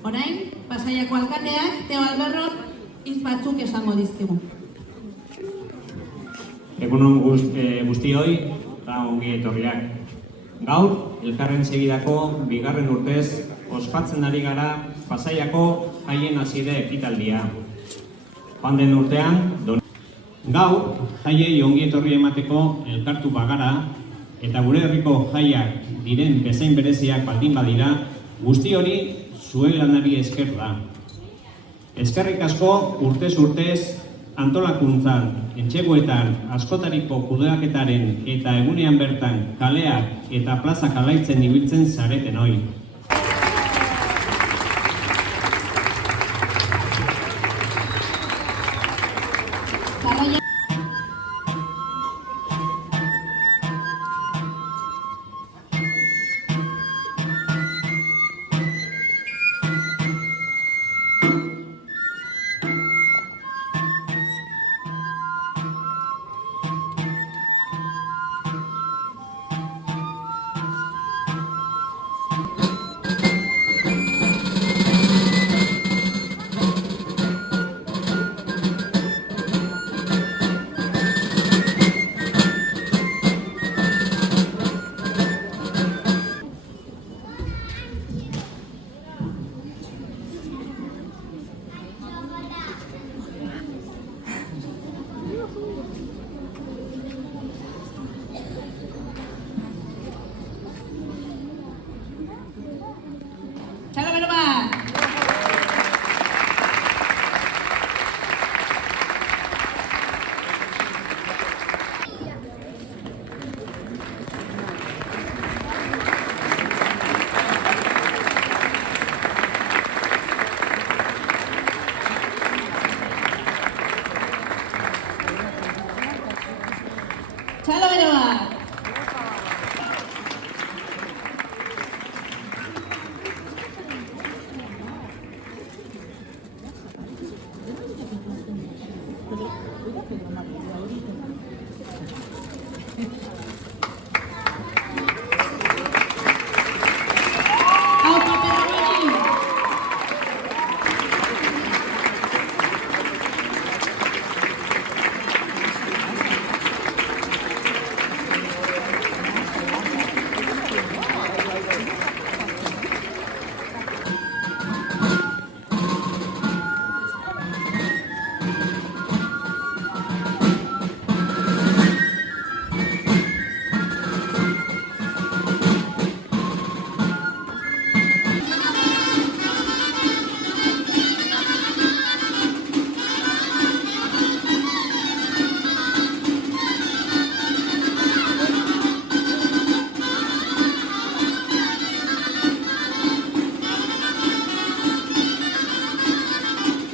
Orain, Pasaiako alkateak, Teo Alberrok, hitz batzuk esango dizkigu. Egunon guztioi eta ongi etorriak. Gaur, elkarren segidako bigarren urtez ospatzen ari gara Pasaiako jaien haside ekitaldia. Joan den urtean, gaur, jaiei ongi etorri emateko elkartu bagara eta gure herriko jaiak diren bezain bereziak baldin badira, guzti hori zuen lanari esker da. Eskerrik asko urtez antolakuntzan, etxegoetan, askotariko kudeaketaren eta egunean bertan kaleak eta plazak alaitzen ibiltzen zareten hoi.